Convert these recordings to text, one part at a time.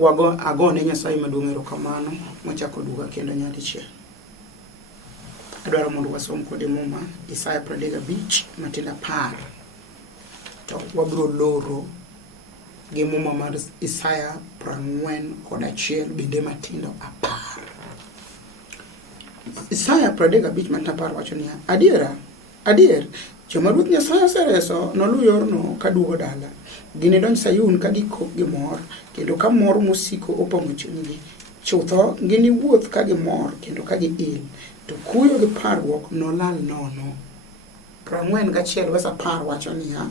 agone Nyasaye maduong' erokamano mochako duga kendo nyadichiel. Adwaro mondo wasom kode muma Isaya 35 matindo 10 to wabiro loro gi muma mar Isaya 41 bende matindo 10. Isaya 35 matindo 10 wacho niya, adier joma Ruoth Nyasaye osereso nolu yorno kaduogo dala. Ginidonj Sayun ka gikok gi mor kendo ka mor mosiko opong'o chunygi. Chutho giniwuoth ka gimor kendo ka giil, to kuyo gi parruok nolal nono. 41 verse 10 wacho niya,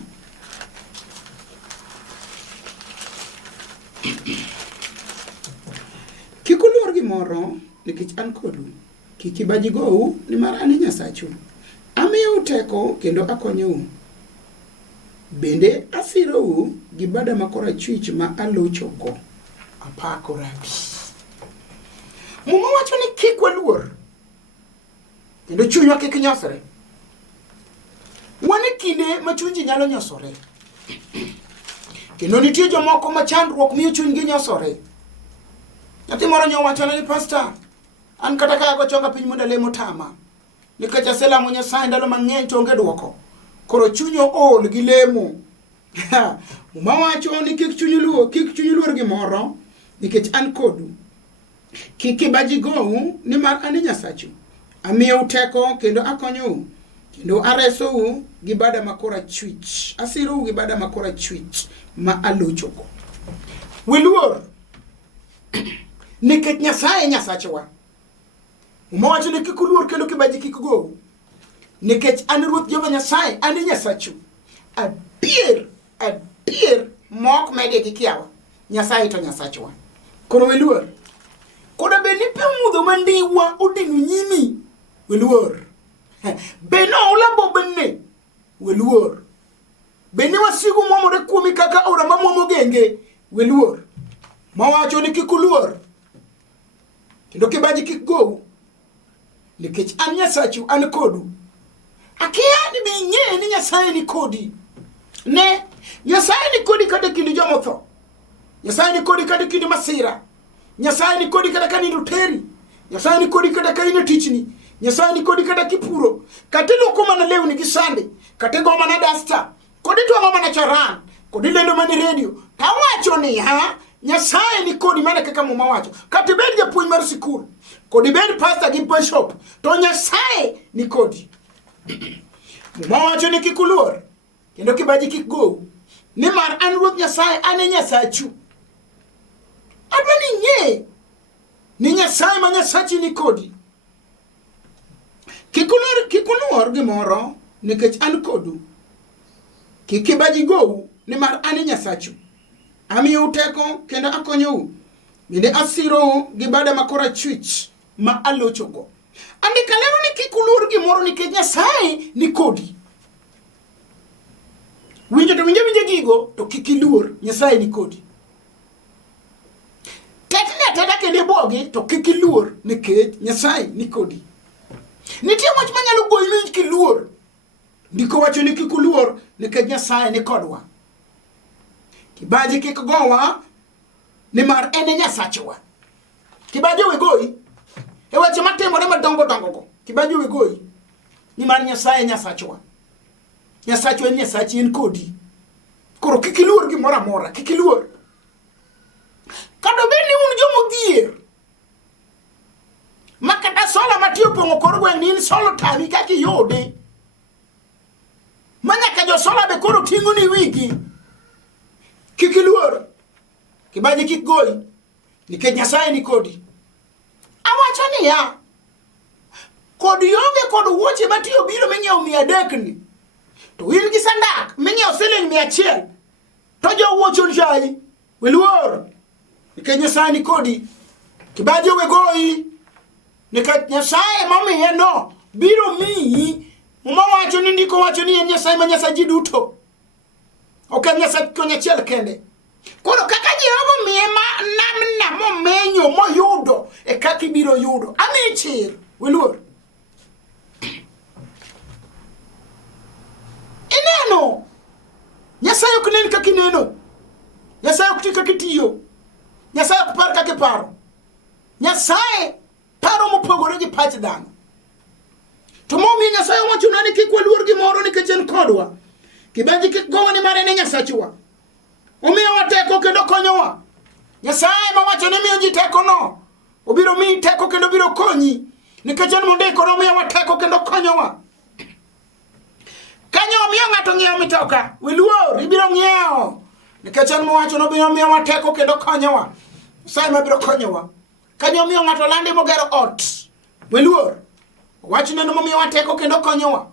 kik uluor gimoro nikech an kodu, kik ibaji gou nimar an e Nyasachu. Amiyou teko kendo akonyou, bende asirou gi bada makorachwich ma alochogo. Apako Rabi. Muma wacho ni kik waluor kendo chunywa kik nyosre. Wane kinde ma chunyi nyalo nyosore, kendo nitie jomoko ma chandruok miyo chunygi nyosore. Nyathi moro nyowachona ni, pastor, an kata ka ago chonga piny mondo lemo tama, nikech aselamo Nyasaye ndalo mang'eny to onge duoko, koro chunyo ol gi lemo. Muma wacho ni kik chunyu luor gimoro nikech an kodu, kik ibaji gou nimar an e Nyasachu. Amiyou teko kendo akonyou, kendo aresou gi bada makorachwich, asirou gi bada makorachwich ma alochogo. Wiluor nikech Nyasaye e Nyasachwa. Muma wacho ni kik uluor kendo kibaji kik gou, nikech an Ruoth Jehova Nyasaye, an e Nyasachu. Adier mok mege gi kiawa, Nyasaye to Nyasachwa. Koro wiluor. Koda be ni pe mudho mandiwa odinu nyimi, wiluor. Be no ulabo benne, wiluor. Be ni wasigu mwamore kuomi kaka ora mamuomo genge, wiluor. Mawacho ni kik uluor kendo kibaji kik gou, nikech an Nyasachu, an kodu. Akia ni binye ni Nyasaye ni kodi. Ne, Nyasaye ni kodi kata kindi jomotho. Nyasaye ni kodi kata kindi masira. Nyasaye ni kodi kata kani ruteri. Nyasaye ni kodi kata kani tichni. Nyasaye ni kodi kata kipuro. Kati loko mana lewni gi sande, kati go mana dasta, kodi tuango mana charan, kodi lendo mani radio. Tawacho ni Nyasaye ni kodi mana kaka muma wacho. Kati bedi japuonj mar sikul, kodi bedi pastor gi bishop, to Nyasaye ni kodi. Muma wacho ni kik uluor kendo kibaji kik gou, nimar an Ruoth Nyasaye, an e Nyasachu. Adwa ni ng'e ni Nyasaye ma Nyasachi ni kodi. Kik uluor gimoro nikech an kodu, kik ibaji gou nimar an e Nyasachu. Amiyou teko kendo akonyou, bende asirou gi bada makorachwich ma alochogo. Andika lero ni kik uluor gimoro nikech Nyasaye ni kodi. Winjo gigo to kik iluor, Nyasaye ni kodi. Tetne kende bogi to kik iluor nikech Nyasaye ni kodi. Nitie wach manyalo goyi mi kik iluor. Ndiko wacho ni kik uluor nikech Nyasaye ni kodwa. Kibaji kik gowa nimar en e Nyasachwa. Kibaji we goyi e weche matimore madongo go. Kibaji we goyi nimar Nyasaye Nyasachwa. Nyasachwa en Nyasachi, en kodi. Koro kik iluor gimoro amora, kik iluor. Kado beni un jomodhier, makata sola matiyo pongo koro gweng' ni solo tami kaki yode, manyaka jo sola be koro tingo ni wigi. Kik iluor, kibaji kik goyi nikech Nyasaye ni kodi. Awacho niya, kod yonge kod wuoche matiyo biro minyiew 300 ni, to in gi sandak minyiew siling 100, to jo wuocho nchai, wiluor nikech Nyasaye ni kodi. Kibaji we goyi nikech Nyasaye mamiye no biro miyi. Muma wacho ni ndiko wacho ni en Nyasaye ma Nyasaji duto, ok en Nyasaye konyachiel kende. Koro kaka Jehova miye namna momenyo moyudo e kaka ibiro yudo. Ami chir, wiluor. Ineno Nyasaye ok nen kaka ineno, Nyasaye ok ti kaka itiyo, Nyasaye ok par kaka iparo. Nyasaye paro mopogore gi pach dhano. To momiyo Nyasaye wachonwa ni kik waluor gimoro nikech en kodwa. Kibaji kik gowa ni mare ne Nyasachwa. Omiyowa teko kendo konyowa. Nyasaye mawacho ni miyo ji teko no, obiro miyi teko kendo biro konyi, nikech en mondiko no miyowa teko kendo konyowa. Kanyo omiyo ng'ato ng'iewo mitoka, wiluor ibiro ng'iewo, nikech en mowacho no biro miyowa teko kendo konyowa. Nyasaye mabiro konyowa. Kanyo omiyo ng'ato landi mogero ot, wiluor wach neno momiyowa teko kendo konyowa.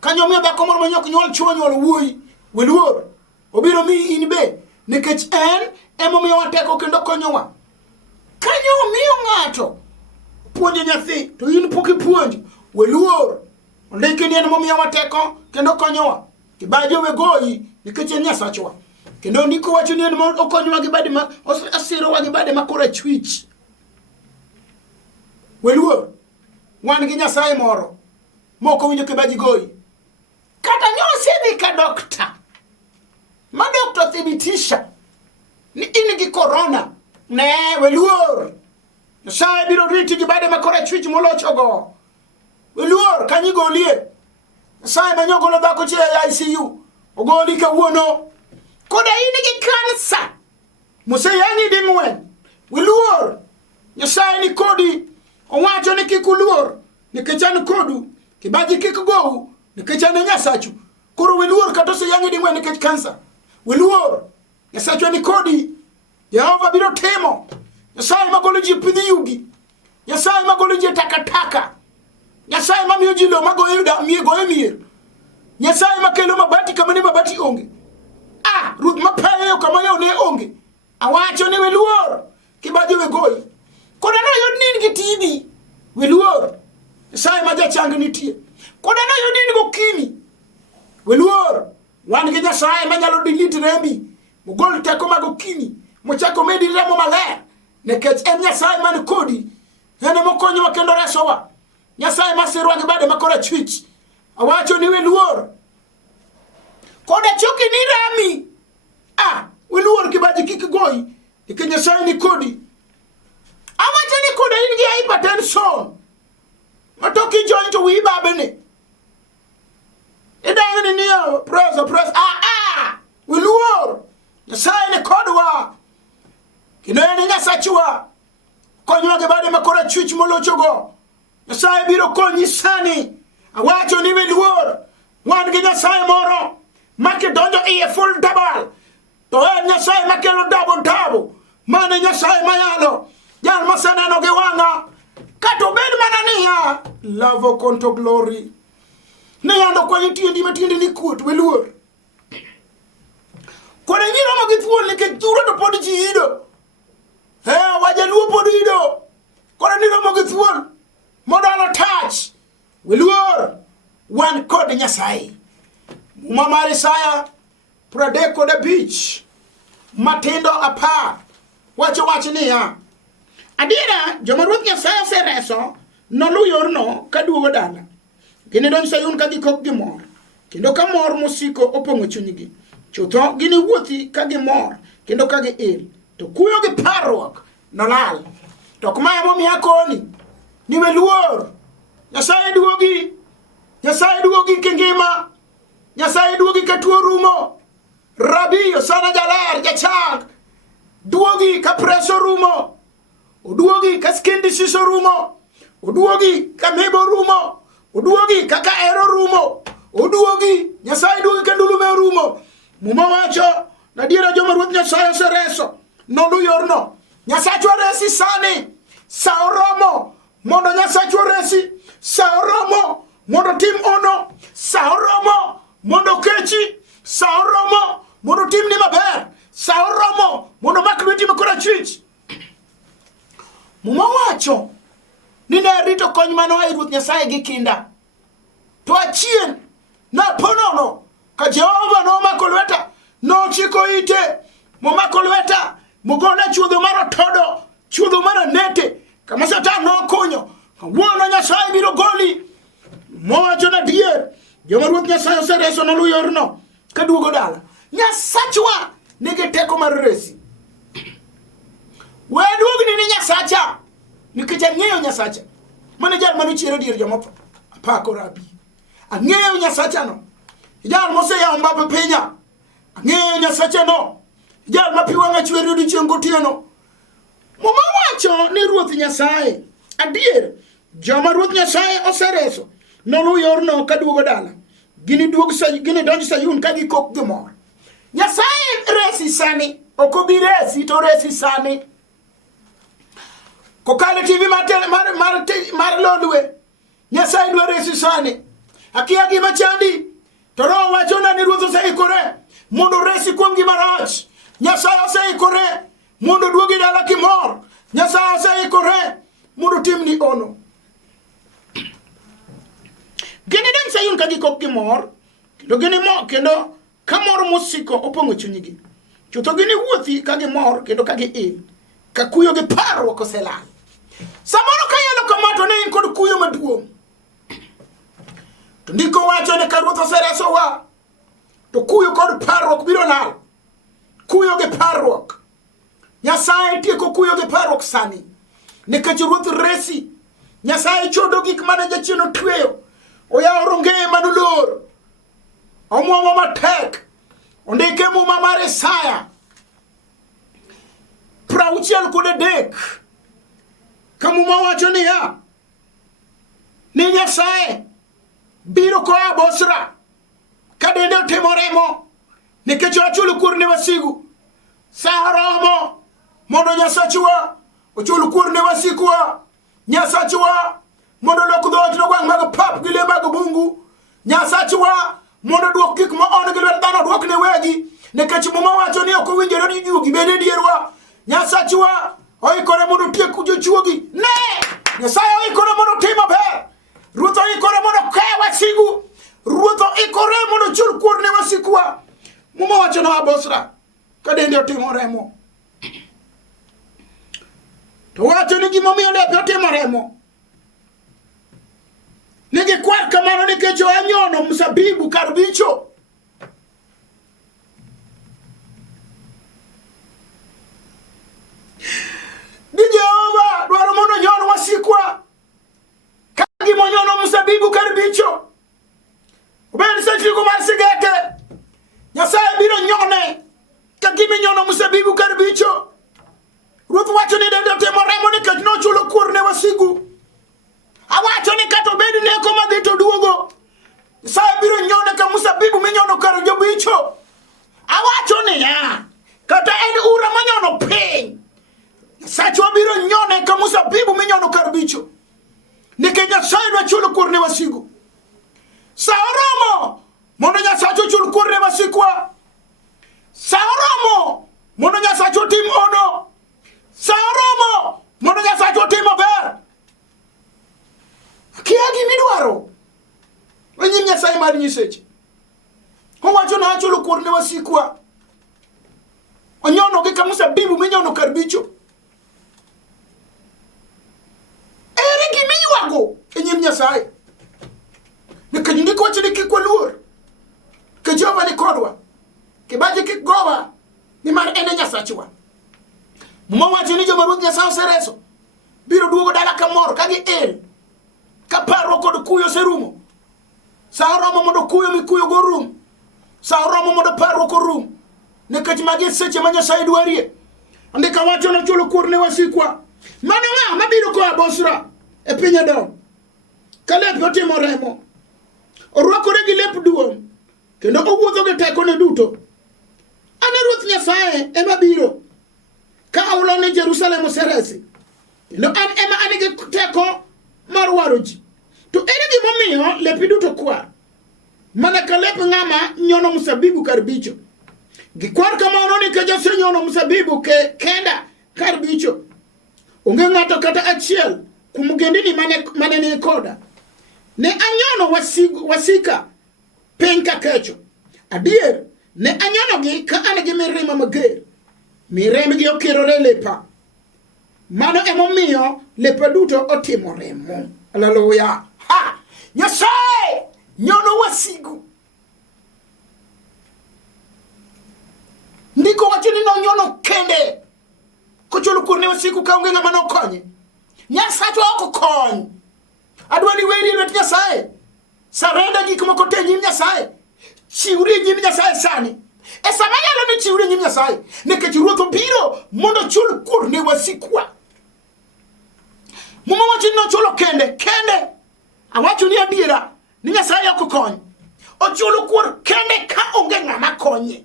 Kanyo omiyo dhako moro manyok nyuol chuo nyuol wuoyi, wiluor obiro miyi in be, nikech en emomiyowa teko kendo konyowa. Kanyo omiyo ng'ato puonjo nyathi to in pok ipuonjo, wiluor ondiki ni en emomiyowa teko kendo konyowa. Kibaji we goyi nikech en Nyasachwa. Kendo ndiko wacho ni en okonyowa gi bade ma asirowa gi bade ma korachwich. Wiluor wan gi Nyasaye moro moko winjo kibaji goyi. Kata nyosi dhi ka dokta, ma dokta thibitisha ni in gi corona, ne wiluor Nyasaye biro riti gi bade ma korachwich molochogo. Wiluor kanyi golie. Nyasaye manyogolo dhako chi e ICU ogoli kawuono. Koda in gi kansa moseyangi di ng'wen, wiluor Nyasaye ni kodi. Owacho ni kik uluor nikech an kodu. Kibaji kik gowu nikech an Nyasachu. Koro wiluor kata oseyangi di ng'wen nikech kansa, wiluor Nyasachu ni kodi. Jehova biro timo. Nyasaye magolo ji pidhi yugi, Nyasaye magolo ji takataka, Nyasaye mamiyo ji lo magoyo mier, Nyasaye makelo mabati kama ni mabati onge. Ruth mapayo kama yo ne onge. Awacho ni wiluor kibaji we goyi. Koda no yod nin gi tibi, wiluor Nyasaye majachang nitie. Koda no yod nin go kimi, wiluor wan gi Nyasaye manyalo delete rembi, mogol teko mag okimi, mochako medi remo maler, nikech en Nyasaye man kodi. En mokonyowa kendo resowa. Nyasaye masirwa gi bade makora chwich. Awacho ni wiluor. Koda choki ni rami, wiluor kibaji kik goyi, nikech Nyasaye ni kodi. Awacho ni koda in gi hypertension, matoki join to wi babene. Idangni niyo press. Wiluor Nyasaye ni kodwa. Kinene Nyasachwa konyowa gi bade makora chwich molochogo. Nyasaye biro konyi sani. Awacho ni wiluor wan gi Nyasaye moro makidonjo iye full double, to en Nyasaye makelo double. Mane Nyasaye mayalo jal maseneno gi wanga. Kato bed mana niya love konto glory ne yando kwa tiendi matiendi ni kuot, wiluor. Kone nyiro mo gi thuol nikech thuro to pod ji ido. Wajaluo pod ido. Kone nyiro mo gi thuol modalo touch, wiluor wan kod Nyasaye. Mama Isaya 35 matindo 10 wacho niya, adiera joma Ruoth Nyasaye osereso nolu yorno kaduogo dala. Ginidonj Sayun ka gikok gimor, kendo ka mor mosiko opong'o chunygi. Chutho gini wuothi ka gimor kendo ka giil, to kuyo gi parruok nolal. To kuma emomiyo akoni ni wiluor Nyasaye duogi kingima. Nyasaye duogi ka tuo rumo. Rabi osana jalar jachang duogi ka preso rumo, oduogi ka skin disease rumo, oduogi ka mebo rumo, oduogi ka ero rumo, oduogi Nyasaye duogi ka ndulume rumo. Muma wacho na diera joma Ruoth Nyasaye osereso nolu yorno. Nyasachwa resi sani. Saoromo mondo Nyasachwa resi. Saoromo mondo tim ono. Saoromo mondo kechi. Saoromo mondo tim ni maber. Saoromo mondo maklweti makora chwich. Muma wacho ni ne rito kony mano ai Ruoth Nyasaye gi kinda. To achien na ponono ka Jehova no mako lweta, no chiko ite, momako lweta, mogona chuodho maro todo, chuodho maro nete, kama Satan no konyo. Wuono Nyasaye biro goli. Mowacho na dier joma Ruoth Nyasaye osereso nolu yorno kaduogo dala. Nyasachwa nigi teko mar resi. Weduogni ni Nyasacha. Nikech ang'eyo Nyasacha. Mane jal mane chiero dier jomotho. Apako rabi. Ang'eyo Nyasacha no. Jal mose ya mbape penya. Ang'eyo Nyasacha no. Jal mapiwanga chweri odiochieng' gotieno. Muma wacho ni Ruoth Nyasaye. Adier, joma Ruoth Nyasaye osereso. Nolu yorno kaduogo dala. Gini donjo Sayun ka gikok gimor. Nyasaye resi sani. Okobi resi to resi sani. Kokale TV mar lodwe. Nyasaye dwa resi sani. Akia gima chandi. To Roho wacho ni Ruoth oseikore mondo resi kuom gima rach. Nyasaye oseikore mondo duogi dala kimor. Nyasaye oseikore mondo timni ono. Gini den Sayun ka gikok gimor. Kendo gini mo kendo kamor musiko opongo chunyigi. Chutho gini wuothi ka gimor kendo ka giil. Ka kuyo gi parruok oselal. Samoro ka yalo kamato ne in kod kuyo maduong'. To ndiko wacho ne ka Ruoth oseresowa. To kuyo kod parruok biro lal. Kuyo gi parruok. Nyasaye tieko kuyo gi parruok sani. Nikech Ruoth resi. Nyasaye chodo gik mane jachien otweyo. Oyawo ronge manulor. Omuomo matek. Ondike muma mar Isaya. 63. Kamuma wacho niya. Ni Nyasaye biro koa Bosra. Kadende otimo remo. Nikech ochul kuor ne wasigu. Sa romo. Mondo Nyasachwa ochul kuor ne wasikwa. Nyasachwa mondo lok dhoot no gwang' mag pap gi le mag bungu. Nyasachwa mondo duok gik ma on gi lwet dhano duok ne wegi. Nikech muma wacho ni ok owinjore ni juogi bede dierwa. Nyasachwa oikore mondo tiek jochuogi. Ne! Nyasaye oikore mondo tim maber. Ruoth oikore mondo kaya wasigu. Ruoth oikore mondo chul kuor ne wasikwa. Muma wacho no Bosra kadende otimo remo. To wacho ni gimomiyo lepe otimo remo. Nigi kwar kamano nikech anyono mzabibu kar bicho. Ni Jehova dwaro mondo nyono wasikwa. Ka gimonyono mzabibu kar bicho. Ubeni sechiko mar sigete. Nyasaye biro nyone. Ka gimonyono mzabibu kar bicho. Ruoth wacho ni dende otimo remo nikech nochulo kuor ne wasigu. Awacho ni kato bedi neko madhito duogo. Nyasaye biro nyone ka mzabibu minyono kar jobicho. Awacho ni ya. Kata en ura manyono piny. Sachwa biro nyone ka mzabibu minyono kar bicho. Nikech Nyasaye dwa chulo kuor ne wasigu. Sa oromo mondo Nyasaye ochul kuor ne wasikwa. Sa oromo mondo Nyasaye otim ono. Sa oromo mondo Nyasaye otim maber. Kia gimidwaro. Wenyim Nyasaye mar nyiseche. Owacho na achulo kuor ne wasikwa. Onyono gi ka mzabibu minyono kar bicho. Ere gimiywago enyim Nyasaye. Nikech ndiko wacho ni kik waluor. Ke Jehova ni kodwa. Kibaji kik gowa. Nimar ene Nyasachwa. Muma wacho ni joma Ruoth Nyasaye osereso. Biro duogo dala kamor ka giil. Ka parruok kod kuyo serumo. Sa oromo mondo kuyo mikuyo go rum. Sa oromo mondo parruok orum. Nikech magi seche ma Nyasaye dwarie. Andika wacho na chulo kuor ne wasikwa. Mano ng'a mabiro koa Bosra e piny Edom. Ka lepe otimo remo. Orwakore gi lep duong'. Kendo owuotho gi teko ne duto. Ane Ruoth Nyasaye ema biro. Ka aulo ni Jerusalem oseresi. Kendo an ema an gi teko mar waro ji. To ere gimomiyo lepi duto kwar. Mana ka lep ng'ama nyono mzabibu kar bicho. Gikwar kamano nikech osenyono mzabibu kenda kar bicho. Onge ng'ato kata achiel kuom gendini mane ni koda. Ne anyono wasika piny ka kecho. Adier, ne anyono gi ka an gi mirima mager. Miremgi okirore lepa. Mano emomiyo lepa duto otimo remo. Hallelujah. Ha! Nyasaye nyono wasigu. Ndiko wacho ni nonyono kende Kochulo kur ne wasiku ka onge ngama no konye. Nyasaye ok kony. Adwani weri ret Nyasaye. Sarenda gik moko te nyim Nyasaye. Chiwri nyim Nyasaye sani. E sama yalo ni chiwri nyim Nyasaye. Nikech ruoth obiro mondo chul kur ne wasikwa. Muma wacho no chulo kende. Awacho ni adiera ni Nyasaye ok kony. Ochulo kur kende ka onge ngama konye.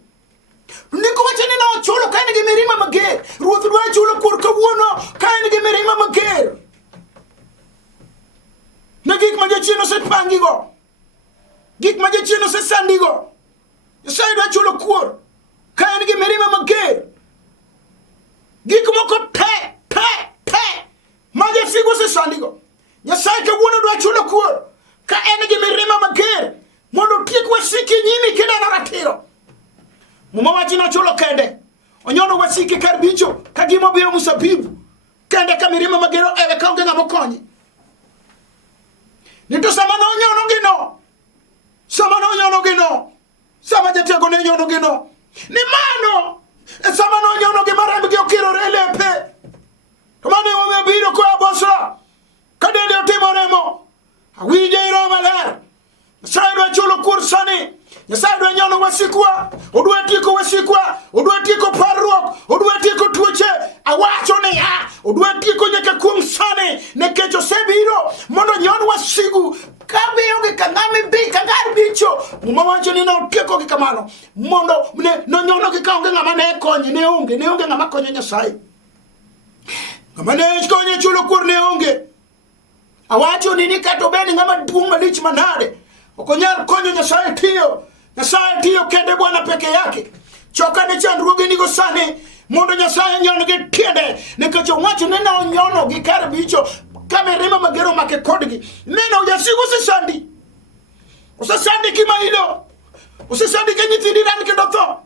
Niko wacho ni no chulo ka en gi mirima mager. Ruoth dwa chulo kur kawuono ka en gi mirima mager. Na gik ma jachien osepangigo. Gik ma jachien osesandigo. Nyasaye dwa chulo kur ka en gi mirima mager. Gik moko te ma jasigo osesandigo. Nyasaye kawuono dwa chulo kur ka en gi mirima mager mondo tiek wasiki nyimi kineno ratiro. Muma wacho no chulo kende. Onyono wasiki kar bicho ka gimo biyo musabibu. Kende ka mirima mager ewe ka onge ngamo konyi. Nito sama no nyono gino. Sama jatego ne nyono gino. Ni mano. Sama no nyono gi marembe gi okiro relepe. Kamane ome biro ko abosra. Kadende otimo remo. Awije iro maler. Nyasaye dwa chulo kur sani. Nyasaye dwa nyono wasikwa. Odwa tieko wasikwa. Odwa tieko parruok. Odwa tieko tuoche. Awacho ni ya. Odwa tieko nyaka kuom sani. Nekech osebiro mondo nyon wasigu. Kabiyo gi kangami bi kangar bicho. Muma wacho ni no tieko gi kamano. Mondo no nyono gi kaonge ngama ne konyi. Ne onge ngama konyo Nyasaye. Ngama ne konyo chulo kur ne onge. Awacho ni kato beni ngama duong' malich manade. Okonyal konyo Nyasaye tiyo. Nyasaye tiyo kende Bwana peke yake. Choka ne chandruoge nigo sani. Mondo Nyasaye nyono gi tiende. Nikech owacho ni na onyono gi kar bicho. Kame rima magero make kodgi. Nena ujasigo usesandi kima ilo. Usesandi ke nyithindi ran kendo tho.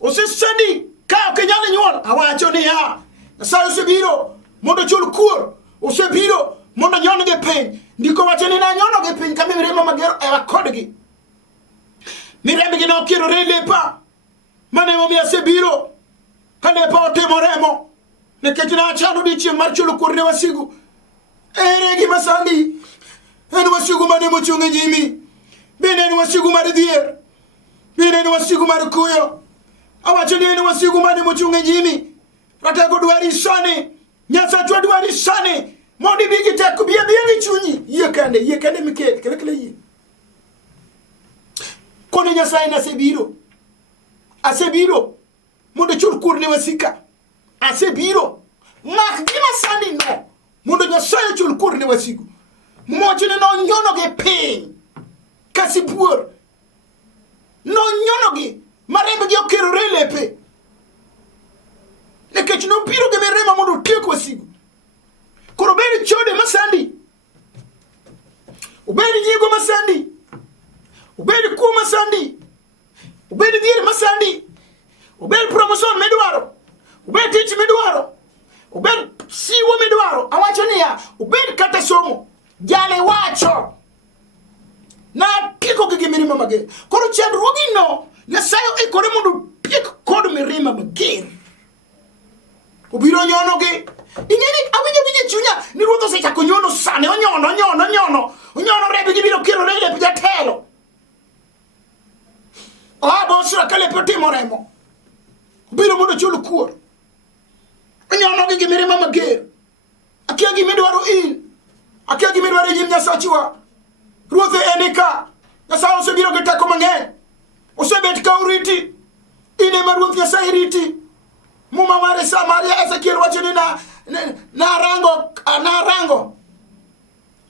Usesandi ka okenyal nyuol. Awacho ni ya. Nyasaye osebiro mondo chul kur. Osebiro mondo nyono ge piny. Ndiko wacho ni na nyono ge piny kame rima magero ewa kodgi. Mirembe gi no kiro lepa. Mane mo mi asebiro. Kalepa otimo remo. Nikech na achano di chieng' mar chulo kur ne wasigu. Ere gima sandi. En wasigu mane mochunge nyimi. Bende en wasigu mar dhier. Bende en wasigu mar kuyo. Awacho ni en wasigu mane mochunge nyimi. Ratego dwari sani. Nyasachwa dwari sani. Mondi bigi teku biya gi chunyi. Yie kende miket. Kele yie. Kone Nyasaye na asebiro mondo chul kur ne wasika. Asebiro mak gima sani no mondo Nyasaye chul kur ne wasigu. Mocho ne no nyono ge piny kasi buor. No nyono gi marembe gi okero relepe. Nekech no biro ge merema mondo tiek wasigu. Koro beri chode masandi. Uberi nyigo masandi. Uberi ku masandi. Uberi dhier masandi. Uberi promotion medwaro. Uberi tich medwaro. Uberi siwo medwaro. Awacho ni ya. Uberi kata somo. Jale wacho. Na tiko gi mirima mager. Koro chandruogi no. Nyasaye ikore mondo tiek kod mirima mager. Ubiro nyono gi. Ingeni awinjo chunya ni ruodho sechako nyono sane. Onyono rebe gi biro kiro rebe pija telo. Bosra kale potimo remo. Biro mondo chulo kuor. Onyono gi mirima mager. Akia gi midwaro in. Akia gi midwaro nyim Nyasachwa. Ruodhe enika. Nyasaye osebiro gi teko mang'eny. Osebet ka uriti. Ine ma ruoth Nyasaye riti. Muma mare Samaria Ezekiel wacho ni na rango.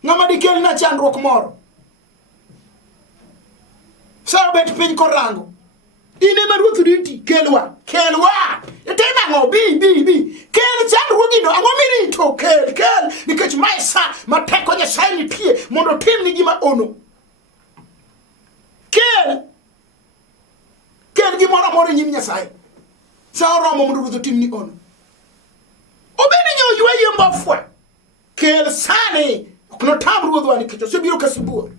Ngama dikel na chandruok moro. Sa bet piny korango. Ine ma ruoth riti kelwa. Etena ngo bi. Kel chandruogi no ango mirito kel nikech mae sa mateko Nyasaye nitie mondo tim ni gima ono. Kel gimoro moro nyim Nyasaye. Sa oromo mondo ruoth tim ni ono. Obeni nyo ywe mbofwe. Kel sane okno tam ruoth wani nikech osebiro kasibuor.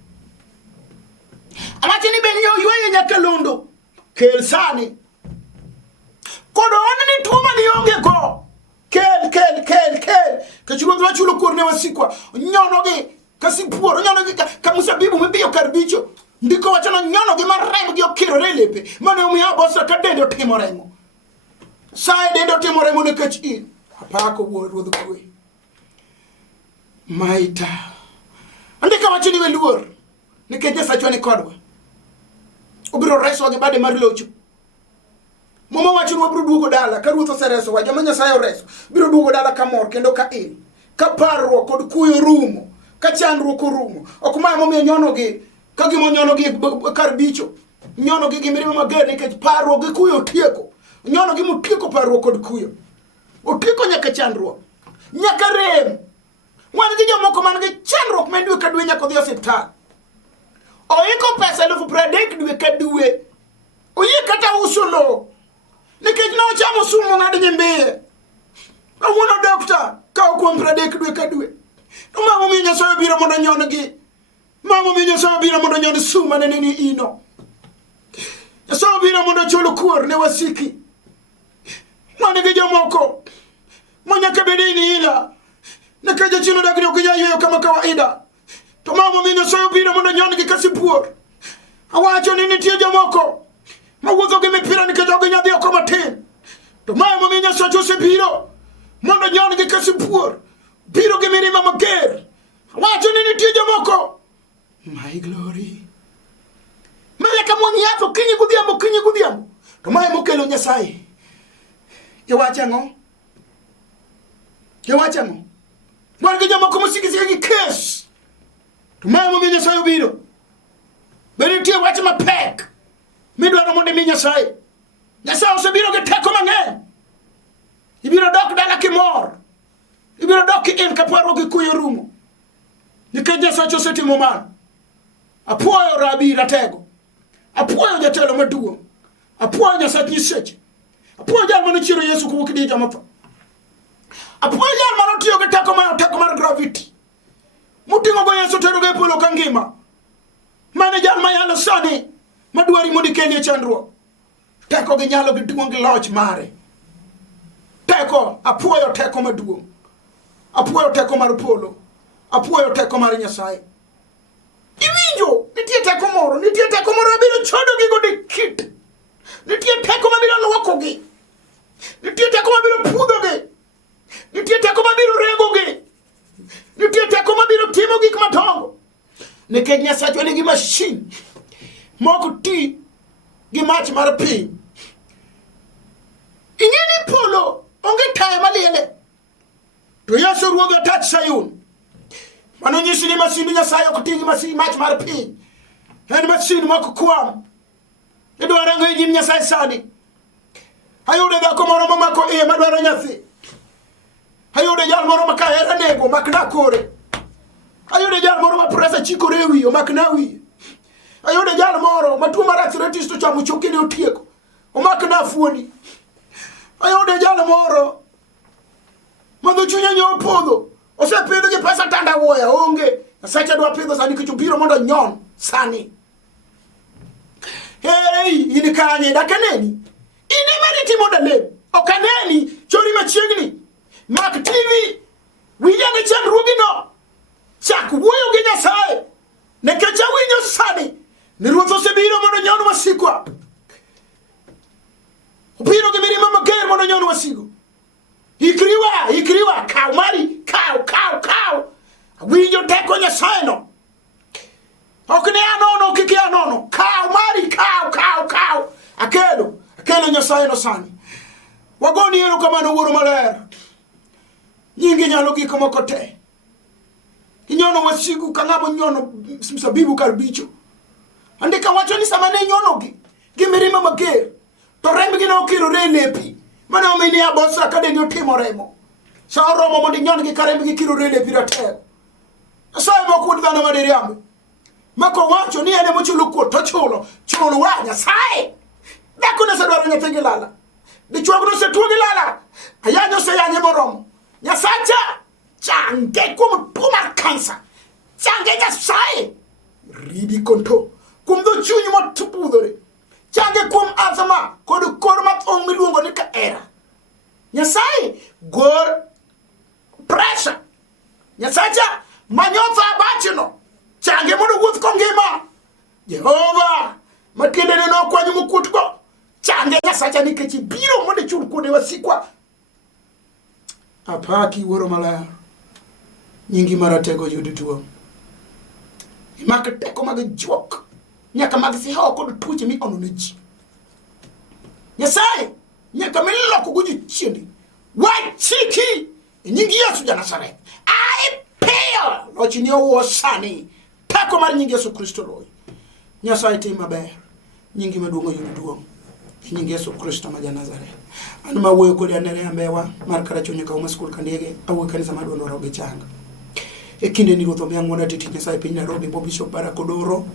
Amati ni beni nyo ywe nyaka londo. Kel sane. Kodo oni ni tuma ni onge go. Kel machulo kuor ne wasikwa nyono gi kasipuoro nyono gi ka musabibu mibiyo kar bicho ndiko wachano nyono gi maremo gi okirore lepe mane omiya bosa ka dende otimo remo sae dende otimo remo nikech in apako ruodh kwe maita andika wachoni we luor nikech Nyasachwa ni kodwa obiro reso gi bade mar locho momo wachoni wabiro duogo dala ka ruoth osereso wa joma Nyasaye oreso biro duogo dala ka mor kendo ka il ka parruok kod kuyo rumo ka chandruok orumo ok ma momiyo nyono gi ka gimo nyono gi kar bicho nyono gi mirima mager nikech parruok gi kuyo otieko nyono gi motieko parruok kod kuyo otieko nyaka chandruok nyaka rem wan gi jomoko man gi chandruok men dwe ka dwe nyaka odhi osiptal oiko pesa 30,000 dwe ka dwe oyie kata uso lo nikech no chamo sumu ng'ad nyimbiye awuono dokta ka okuom 30 dwe ka dwe to mamo mi Nyasaye biro mondo nyon gi mamo mi Nyasaye biro mondo nyon suma ne ni ino Nyasaye biro mondo cholo kuor ne wasiki mane gi jomoko monyaka bedi ni ila nikech chino dagni okiyayo kama kawaida to mamo mi Nyasaye biro mondo nyon gi kasipuor awacho ni nitie jomoko mawuotho gi mipira nikech ok nyadhi oko matin to mamo mi Nyasaye osebiro mondo nyon gi kasipuor biro gi mirima mager awacho ni nitie jomoko my glory mele ka mon yapo kinyi gudhiambo to mae mokelo Nyasaye yawachang'o wan gi jomoko mosikisika gi kes to mae momiyo Nyasaye obiro bende nitie wach mapek midwaro mondo mi Nyasaye osebiro gi teko mang'eny ibiro dok dala kimor ibiro dok in ka parruok gi kuyo rumo nikech Nyasaye osetimo mano apuoyo rabi ratego apuoyo jatelo maduong' apuoyo Nyasaye nyiseche apuoyo jal mano chiero Yesu kowuok di jomotho apuoyo jal mano tiyo gi teko mar gravity muting'o go Yesu tero go polo ka ngima mane jal mayalo sani madwari mondo ikeli chandruok teko gi nyalo gi duong' gi loch mare teko apuoyo teko maduong' apuoyo teko mar polo apuoyo teko mar Nyasaye iwinjo nitie teko moro abiro chodo gi gode kit nitie teko mabiro luoko gi nitie teko mabiro pudho gi nitie teko mabiro rego gi nitie teko mabiro timo gik madongo nikech Nyasachwa nigi mashin moko ti gi mach mar piny ing'eni polo onge taya maliele to Yesu ruodho tach Sayun mano nyisi ni mashin Nyasaye ok ti gi mashin mach mar piny en mashin moko kwam idwaro ng'e nyim Nyasaye sani ayude dhako moro mamako iye madwaro nyathi ayude jal moro makahera nego makna kore ayude jal moro ma presa chikore wi omakna wi ayude jal moro matuo mar arthritis to chamo chokene otieko omakna fuoni ayude jal moro madho chunya nyo podho osepidho gi pesa tanda woya onge Nyasaye dwa pidho sani kichu biro mondo nyon sani hey ini kanye dakaneni ini mari timo dale okaneni chori machiegni mak TV wiya ne chandruogi no chak wuoyo gi Nyasaye nekech awinjo sani ni ruoth osebiro mondo nyon wasikwa obiro gi mirima mager mondo nyon wasigo ikriwa kaw mari kaw awinjo teko Nyasaye no ok ne anono kiki anono kaw mari kaw akelo Nyasaye no sani wagoni ero kamano wuoro maler nyingi nyalo gik moko te inyono wasigu ka ng'amo nyono msabibu kar bicho andika wacho ni sama ne nyono gi mirima mager to remgi ne okirore lepi mane omini abosa ka dende otimo remo sa oromo mondo nyon gi karemgi kirore lepi ratego Nyasaye mokwod dhano madiriambe mako wacho ni ene mochulo kuot to chulo wa Nyasaye dhako ne sedwaro nyathi gi lala dichuog no setuo gi lala ayanyo se yanye moromo Nyasacha change kuom tuo mar kansa change Nyasaye ridi konto kuom dho chuny motubudhore change kuom asma kod kor mathong miluongo ni kaera Nyasaye gor pressure Nyasacha manyotha bachino change mondo wuoth kongima. Jehova matiende ne no kwanyu mokutgo change Nyasacha nikech biro mondo chul kuonde wasikwa. Apaki Wuoro Maler, nyingi maratego yud duong'. Imak teko mag juok nyaka mag siho kod tuoche mi ono ne ji. Nyasaye nyaka miloko go ji chiendi wachiki nyingi Yesu ja Nazareth. I pay lochini owosani teko mar nyingi Yesu Kristo loy. Nyasaye tim maber, nyingi maduong' yud duong'. Nyingi Yesu Kristo ma ja Nazareth. An ma wuoyo kod Nereah Mbewa mar Karachuonyo Kauma Skul Kandiege awuoyo kanisa maduong' Robe Changa. E kinde ni ruoth omiya ng'wono tich Nyasaye piny Nairobi Bishop Barack Odoro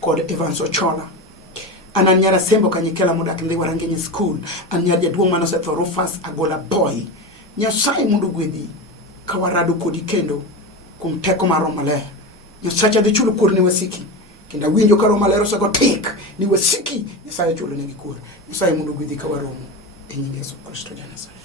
kod Evans Ochola. An nyara sembo kanyikela modak ndi Warang'e School. An nyar jaduong' manosetho Rufus Agola Boy. Nyasaye mondo gwedhi ka warado kodi kendo kuom teko mar Roho Maler. Nyasacha dhi chulo kuor ne wasiki. Kendo winjo ka Roho Maler osego tik ni wasiki Nyasaye chulo negi kuor. Nyasaye mondo gwedhi ka waromo e nying Yesu Kristo ja Nazareth.